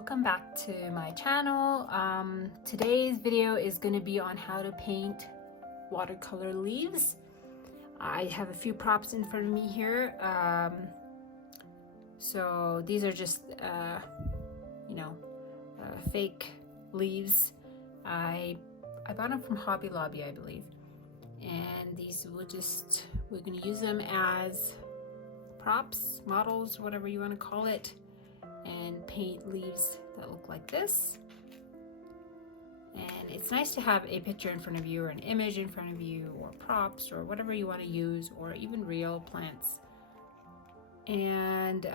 welcome back to my channel. Today's video is going to be on how to paint watercolor leaves. I have a few props in front of me here. So these are just fake leaves. I bought them from Hobby Lobby, I believe, and these we're going to use them as props, models, whatever you want to call it, and paint leaves that look like this. And it's nice to have a picture in front of you, or an image in front of you, or props, or whatever you want to use, or even real plants. And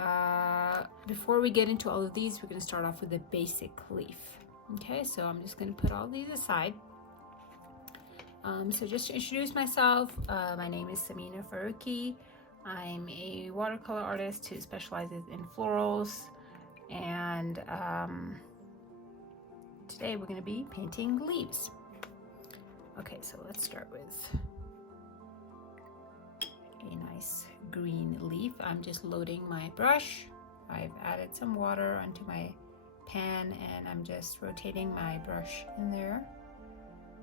before we get into all of these, we're going to start off with a basic leaf. Okay, so I'm just going to put all these aside. So just to introduce myself, my name is Samina Faruqi. I'm a watercolor artist who specializes in florals, and today we're going to be painting leaves. Okay, so let's start with a nice green leaf. I'm just loading my brush. I've added some water onto my pan and I'm just rotating my brush in there.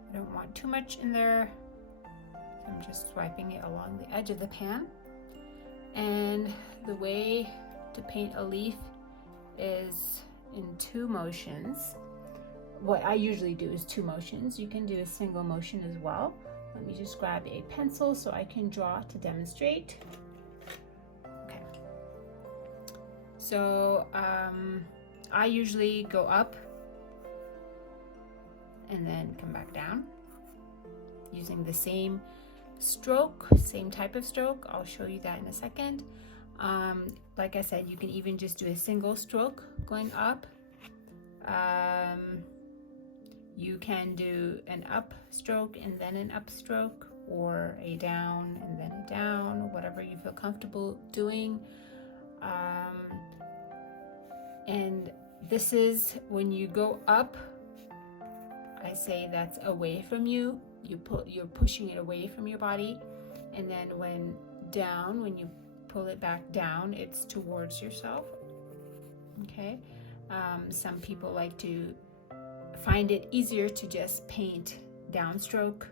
I don't want too much in there, so I'm just swiping it along the edge of the pan. And the way to paint a leaf is in two motions. What I usually do is two motions. You can do a single motion as well. Let me just grab a pencil so I can draw to demonstrate. Okay. So I usually go up and then come back down using the same stroke, same type of stroke. I'll show you that in a second. Like I said, you can even just do a single stroke going up. You can do an up stroke and then an up stroke, or a down and then a down, whatever you feel comfortable doing. And this is when you go up, I say that's away from you. You're pushing it away from your body. And then when you pull it back down, it's towards yourself. Okay. Some people like to find it easier to just paint downstroke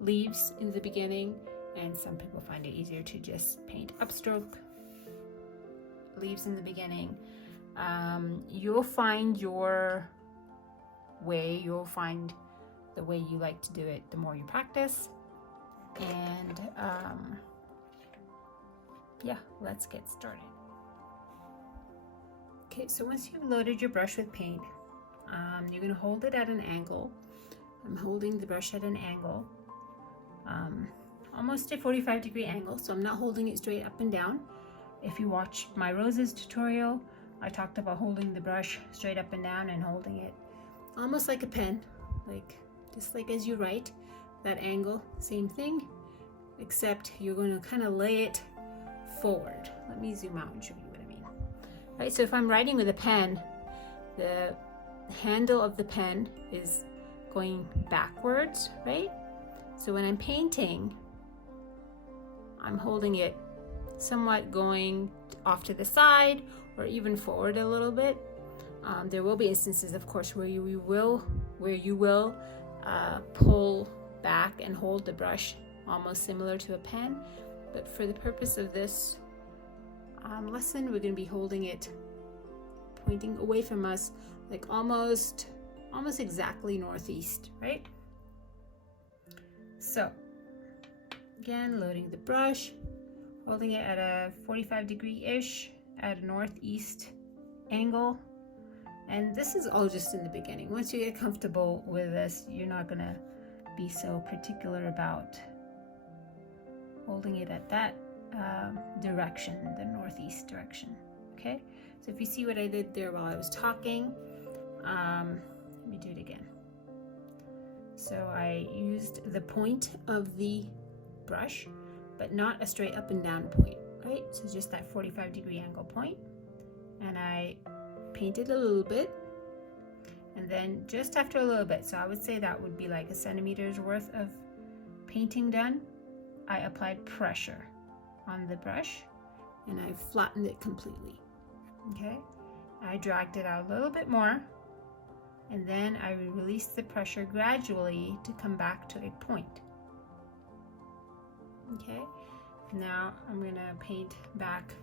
leaves in the beginning, and some people find it easier to just paint upstroke leaves in the beginning. You'll find your way. You'll find the way you like to do it the more you practice. And yeah, let's get started. Okay, so once you've loaded your brush with paint, you're going to hold it at an angle. I'm holding the brush at an angle, almost a 45-degree angle, so I'm not holding it straight up and down. If you watch my roses tutorial, I talked about holding the brush straight up and down and holding it almost like a pen, just like as you write, that angle, same thing, except you're going to kind of lay it forward. Let me zoom out and show you what I mean. Right, so if I'm writing with a pen, the handle of the pen is going backwards, right? So when I'm painting, I'm holding it somewhat going off to the side or even forward a little bit. There will be instances, of course, where you will pull back and hold the brush almost similar to a pen. But for the purpose of this lesson, we're going to be holding it pointing away from us, like almost exactly northeast, right? So again, loading the brush, holding it at a 45-degree-ish at a northeast angle. And this is all just in the beginning. Once you get comfortable with this, you're not gonna be so particular about holding it at that direction, the northeast direction. Okay, so if you see what I did there while I was talking, let me do it again. So I used the point of the brush, but not a straight up and down point, right? So just that 45-degree angle point. And I painted a little bit, and then just after a little bit, so I would say that would be like a centimeter's worth of painting done, I applied pressure on the brush and I flattened it completely. Okay, I dragged it out a little bit more, and then I released the pressure gradually to come back to a point. Okay, now I'm gonna paint back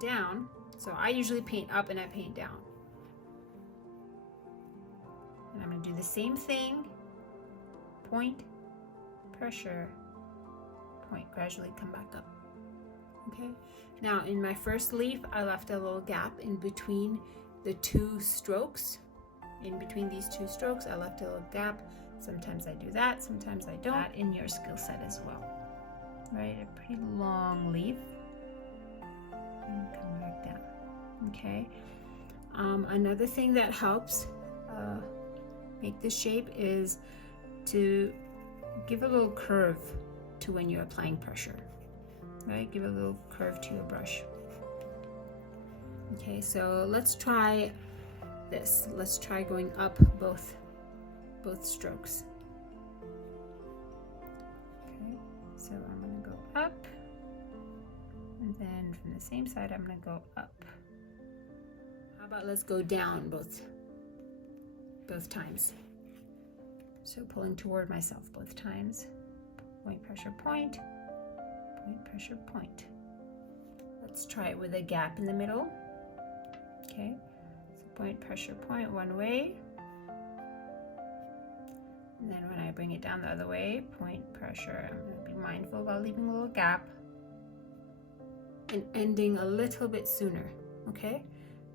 down. So I usually paint up and I paint down. And I'm gonna do the same thing. Point, pressure, point, gradually come back up. Okay, now in my first leaf, I left a little gap in between the two strokes. In between these two strokes, I left a little gap. Sometimes I do that, sometimes I don't. That in your skill set as well. Right, a pretty long leaf. And come back down. Okay. Another thing that helps make this shape is to give a little curve to when you're applying pressure. Right, give a little curve to your brush. Okay, so let's try this. Let's try going up both strokes. Okay, so I'm gonna go up, and then from the same side I'm gonna go up. How about let's go down both times. So pulling toward myself both times. Point, pressure, point. Point, pressure, point. Let's try it with a gap in the middle. Okay, so point, pressure, point one way. And then when I bring it down the other way, point, pressure. I'm going to be mindful about leaving a little gap and ending a little bit sooner. Okay,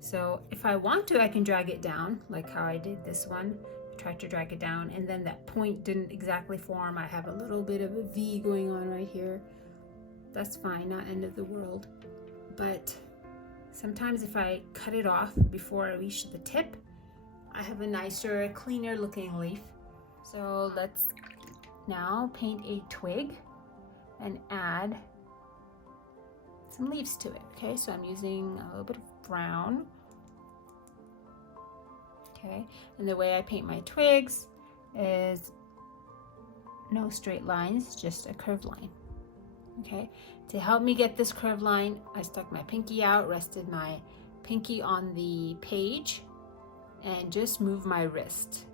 so if I want to, I can drag it down like how I did this one. I tried to drag it down, and then that point didn't exactly form. I have a little bit of a V going on right here. That's fine, not end of the world. But sometimes if I cut it off before I reach the tip, I have a nicer, cleaner looking leaf. So let's now paint a twig and add some leaves to it. Okay, so I'm using a little bit of brown. Okay, and the way I paint my twigs is no straight lines, just a curved line. Okay, to help me get this curved line, I stuck my pinky out, rested my pinky on the page, and just moved my wrist.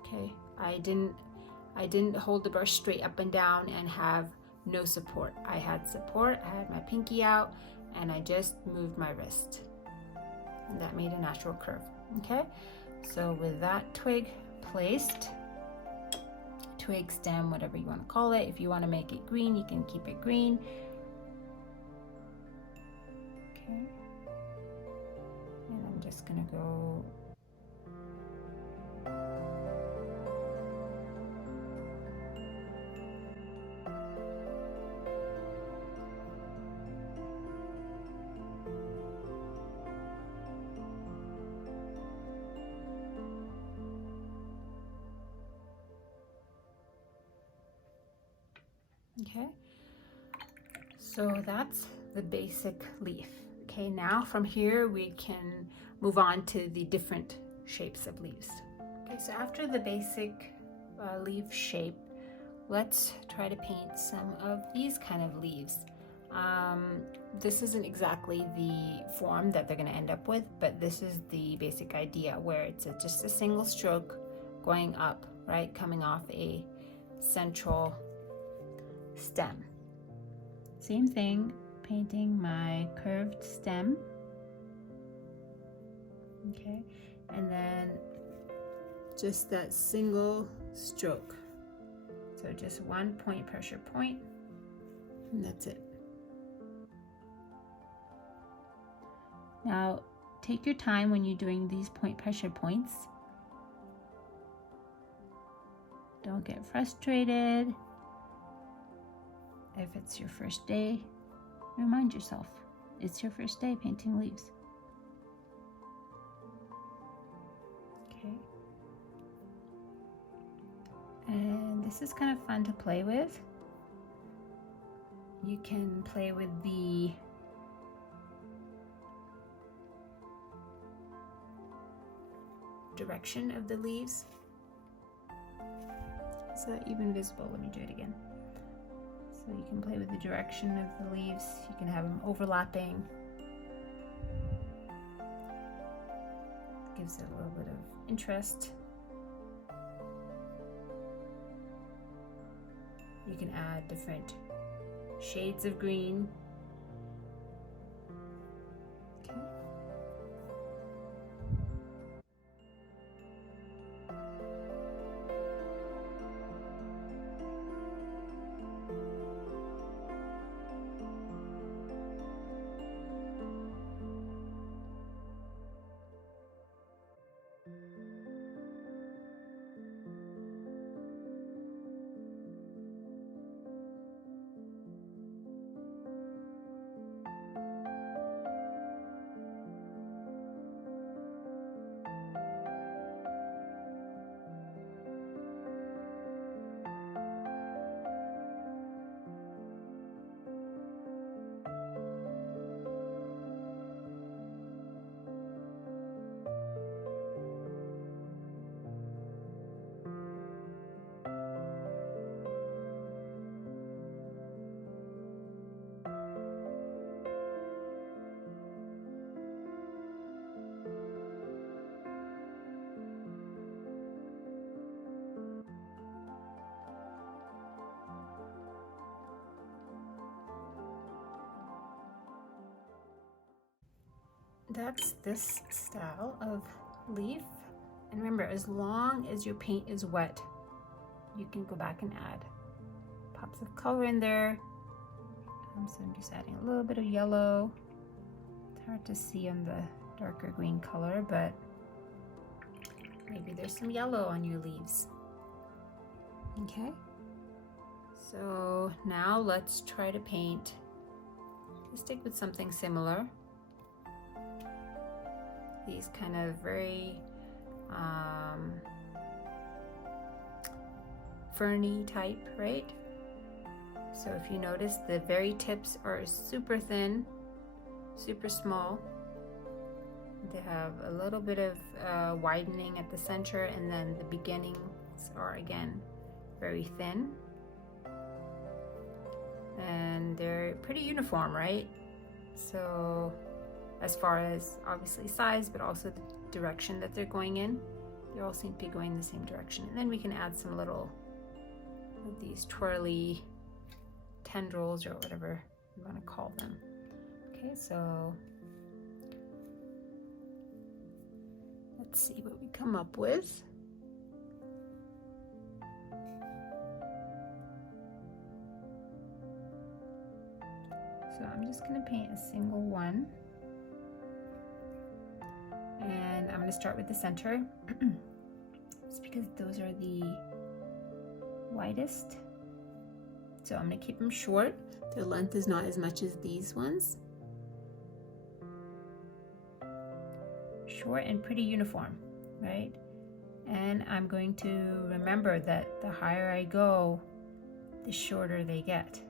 Okay, I didn't hold the brush straight up and down and have no support. I had support, I had my pinky out, and I just moved my wrist. And that made a natural curve. Okay, so with that twig placed, twig, stem, whatever you want to call it. If you want to make it green, you can keep it green. Okay. And I'm just going to go okay, so that's the basic leaf. Okay, now from here we can move on to the different shapes of leaves. Okay, so after the basic leaf shape, let's try to paint some of these kind of leaves. This isn't exactly the form that they're going to end up with, but this is the basic idea where it's just a single stroke going up, right, coming off a central stem. Same thing, painting my curved stem. Okay, and then just that single stroke. So just one point, pressure point, and that's it. Now take your time when you're doing these point pressure points. Don't get frustrated. If it's your first day, remind yourself, it's your first day painting leaves. Okay. And this is kind of fun to play with. You can play with the direction of the leaves. Is that even visible? Let me do it again. So you can play with the direction of the leaves. You can have them overlapping. gives it a little bit of interest. You can add different shades of green. Okay. That's this style of leaf. And remember, as long as your paint is wet, you can go back and add pops of color in there. So I'm just adding a little bit of yellow. It's hard to see on the darker green color, but maybe there's some yellow on your leaves. Okay, so now let's try to paint. Let's stick with something similar. These kind of very ferny type, right? So if you notice, the very tips are super thin, super small. They have a little bit of widening at the center, and then the beginnings are again very thin. And they're pretty uniform, right? So as far as obviously size, but also the direction that they're going in, they all seem to be going the same direction. And then we can add some little of these twirly tendrils or whatever you want to call them. Okay, so let's see what we come up with. So I'm just going to paint a single one. And I'm going to start with the center, just because those are the widest. So I'm going to keep them short. Their length is not as much as these ones. Short and pretty uniform, right? And I'm going to remember that the higher I go, the shorter they get.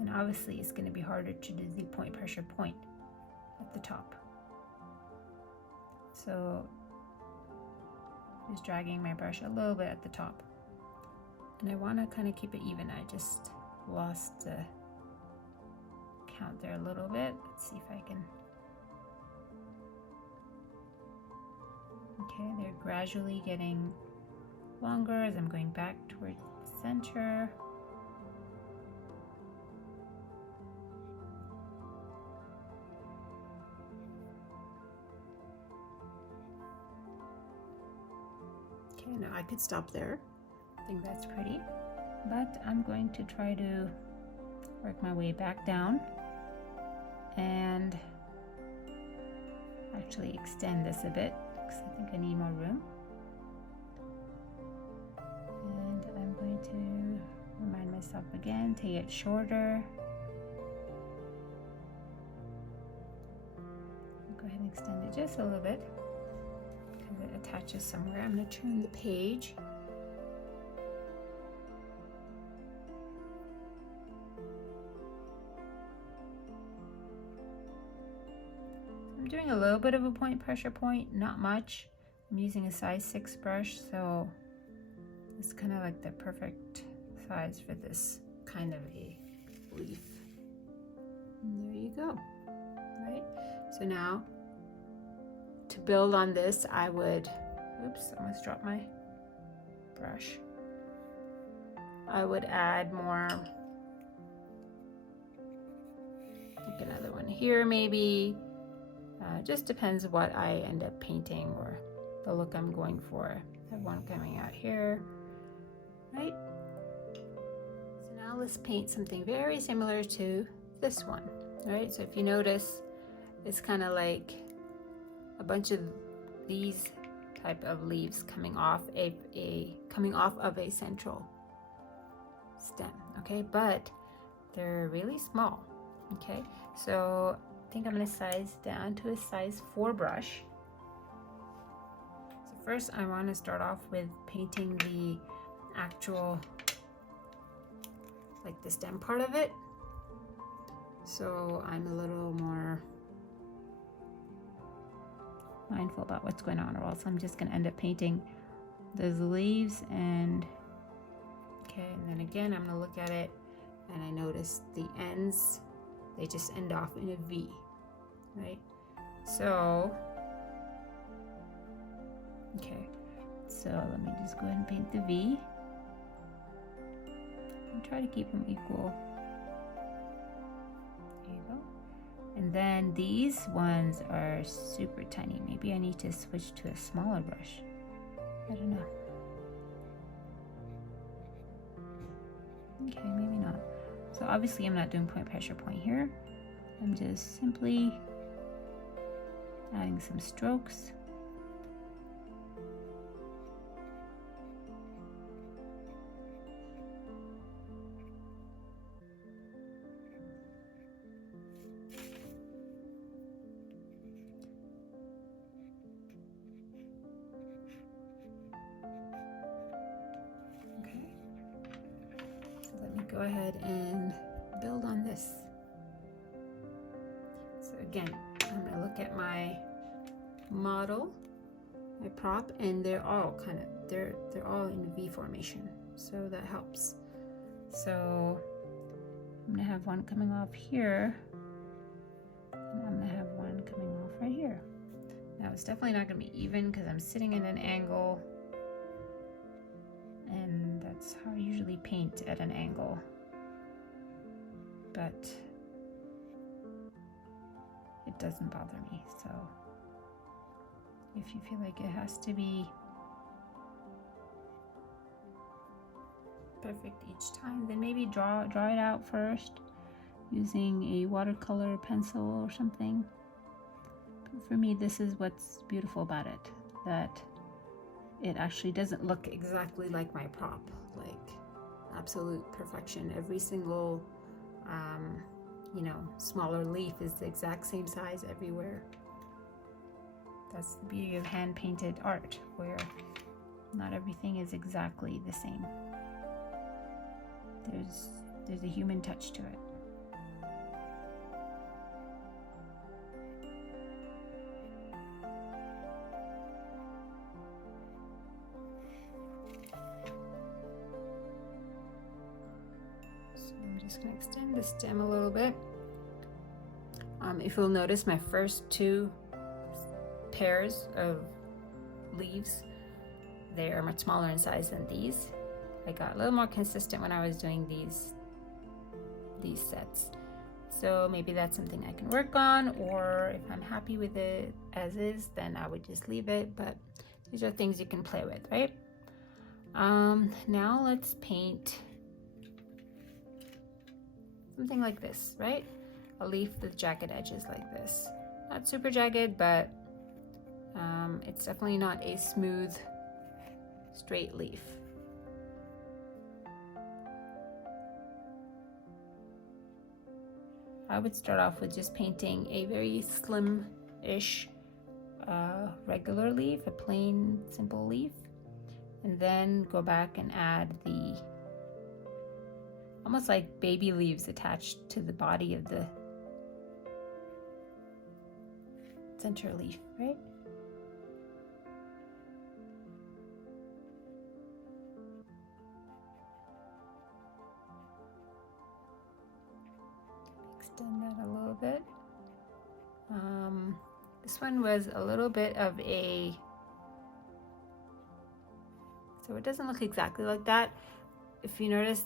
And obviously it's going to be harder to do the point pressure point at the top. So just dragging my brush a little bit at the top. And I want to kind of keep it even. I just lost the count there a little bit. Let's see if I can. Okay, they're gradually getting longer as I'm going back toward the center. Okay, now I could stop there. I think that's pretty, but I'm going to try to work my way back down and actually extend this a bit because I think I need more room. And I'm going to remind myself again to get shorter. I'll go ahead and extend it just a little bit because it attaches somewhere. I'm going to turn the page. I'm doing a little bit of a point pressure point, not much. I'm using a size 6 brush, so it's kind of like the perfect size for this kind of a leaf. And there you go. Right? So now to build on this, I would, oops, I almost dropped my brush. I would add more, like another one here maybe. Just depends what I end up painting or the look I'm going for. I have one coming out here, right? So now let's paint something very similar to this one, right? So if you notice, it's kind of like a bunch of these type of leaves coming off of a central stem, okay? But they're really small, okay? So I think I'm gonna size down to a size 4 brush. So first I want to start off with painting the actual, like the stem part of it. So I'm a little more mindful about what's going on, or else I'm just gonna end up painting those leaves. And okay, and then again I'm gonna look at it and I notice the ends, they just end off in a V, right? So okay, so let me just go ahead and paint the V and try to keep them equal. There you go. And then these ones are super tiny. Maybe I need to switch to a smaller brush. I don't know. Okay, maybe not. So obviously I'm not doing point pressure point here. I'm just simply adding some strokes. Go ahead and build on this. So again, I'm going to look at my model, my prop, and they're all kind of, they're all in V formation, so that helps. So I'm going to have one coming off here, and I'm going to have one coming off right here. Now it's definitely not going to be even because I'm sitting in an angle, and that's how I usually paint, at an angle. But it doesn't bother me. So if you feel like it has to be perfect each time, then maybe draw it out first using a watercolor pencil or something. But for me, this is what's beautiful about it, that it actually doesn't look exactly like my prop, like absolute perfection. Every single you know, smaller leaf is the exact same size everywhere. That's the beauty of hand painted art, where not everything is exactly the same. There's a human touch to it. I'm just going to extend the stem a little bit. If you'll notice, my first 2 pairs of leaves, they are much smaller in size than these. I got a little more consistent when I was doing these sets. So maybe that's something I can work on, or if I'm happy with it as is, then I would just leave it. But these are things you can play with, right? Now let's paint something like this, right? A leaf with jagged edges like this. Not super jagged, but it's definitely not a smooth, straight leaf. I would start off with just painting a very slim-ish regular leaf, a plain, simple leaf, and then go back and add the almost like baby leaves attached to the body of the center leaf, right? Extend that a little bit. This one was a little bit of a, so it doesn't look exactly like that. If you notice,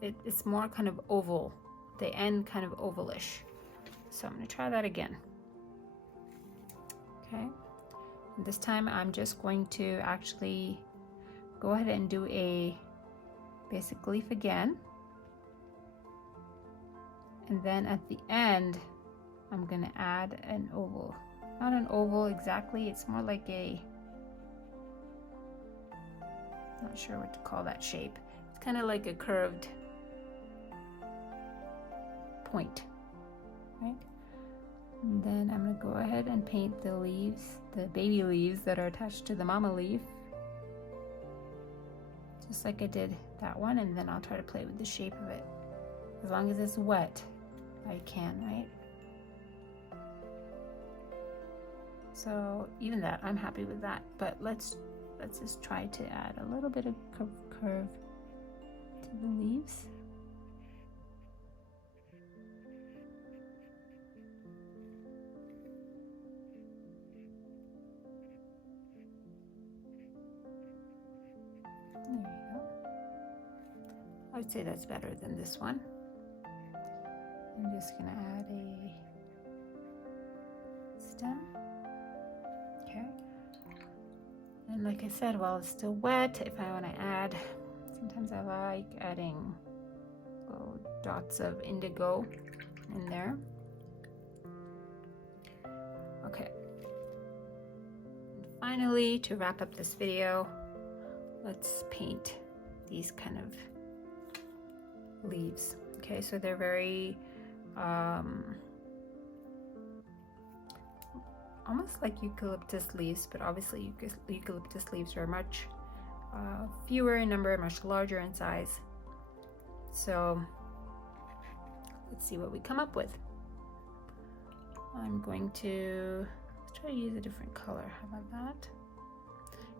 it's more kind of oval, the end kind of ovalish. So I'm going to try that again. Okay, and this time I'm just going to actually go ahead and do a basic leaf again. And then at the end, I'm going to add an oval. Not an oval exactly, it's more like a, not sure what to call that shape. It's kind of like a curved point, right? And then I'm going to go ahead and paint the leaves, the baby leaves that are attached to the mama leaf, just like I did that one, and then I'll try to play with the shape of it. As long as it's wet, I can, right? So even that, I'm happy with that. But let's just try to add a little bit of curve to the leaves. There you go. I'd say that's better than this one. I'm just gonna add a stem. Okay. And like I said, while it's still wet, if I want to add, sometimes I like adding little dots of indigo in there. Okay. And finally, to wrap up this video, let's paint these kind of leaves. Okay, so they're very almost like eucalyptus leaves, but obviously eucalyptus leaves are much fewer in number, much larger in size. So let's see what we come up with. I'm going to try to use a different color. How about that?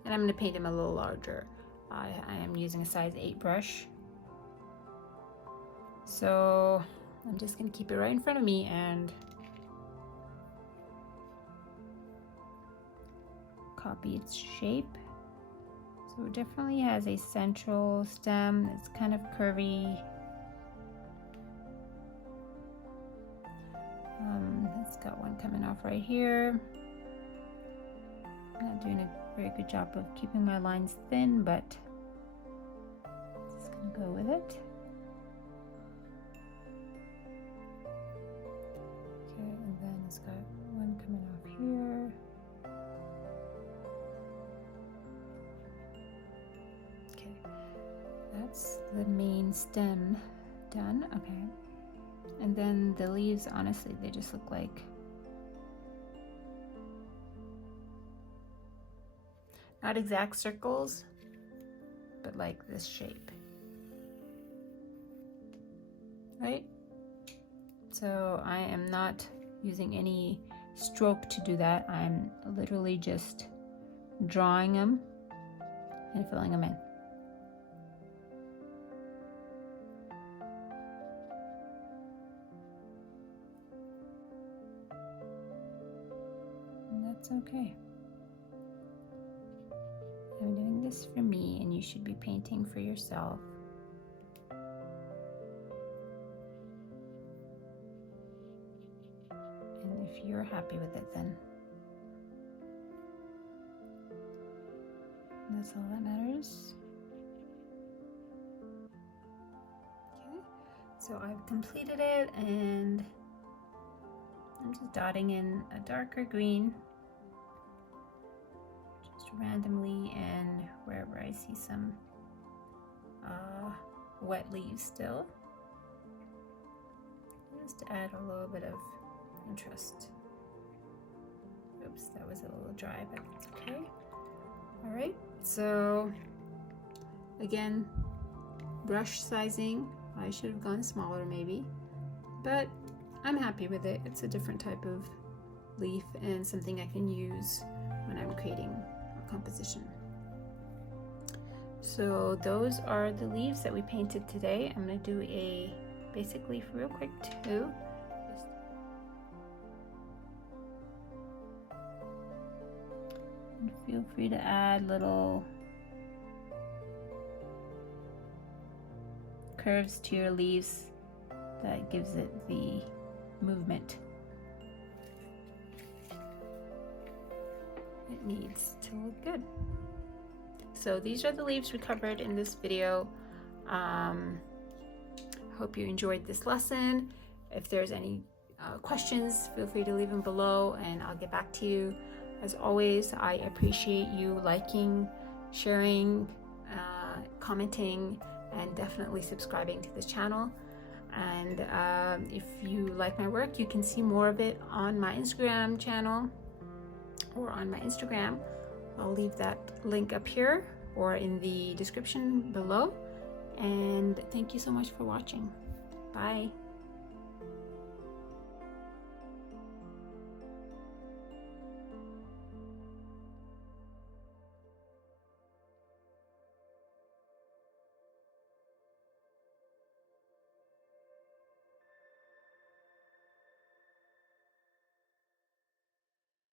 And I'm going to paint them a little larger. I am using a size 8 brush. So I'm just going to keep it right in front of me and copy its shape. So it definitely has a central stem. It's kind of curvy. It's got one coming off right here. I'm not doing a very good job of keeping my lines thin, but just gonna go with it. Okay, and then it's got one coming off here. Okay, that's the main stem done. Okay, and then the leaves, honestly, they just look like not exact circles, but like this shape, right? So I am not using any stroke to do that. I'm literally just drawing them and filling them in. And that's okay. I'm doing this for me, and you should be painting for yourself. And if you're happy with it, then that's all that matters. Okay, so I've completed it, and I'm just dotting in a darker green randomly and wherever I see some wet leaves still, just to add a little bit of interest. Oops, that was a little dry, but it's okay. All right, so again, brush sizing, I should have gone smaller maybe, but I'm happy with it. It's a different type of leaf and something I can use when I'm creating composition. So those are the leaves that we painted today. I'm going to do a basic leaf real quick too. feel free to add little curves to your leaves. That gives it the movement it needs to look good. So these are the leaves we covered in this video. Hope you enjoyed this lesson. If there's any questions, feel free to leave them below and I'll get back to you. As always, I appreciate you liking, sharing, commenting, and definitely subscribing to this channel. And if you like my work, you can see more of it on my Instagram channel or on my Instagram. I'll leave that link up here or in the description below. And thank you so much for watching. Bye.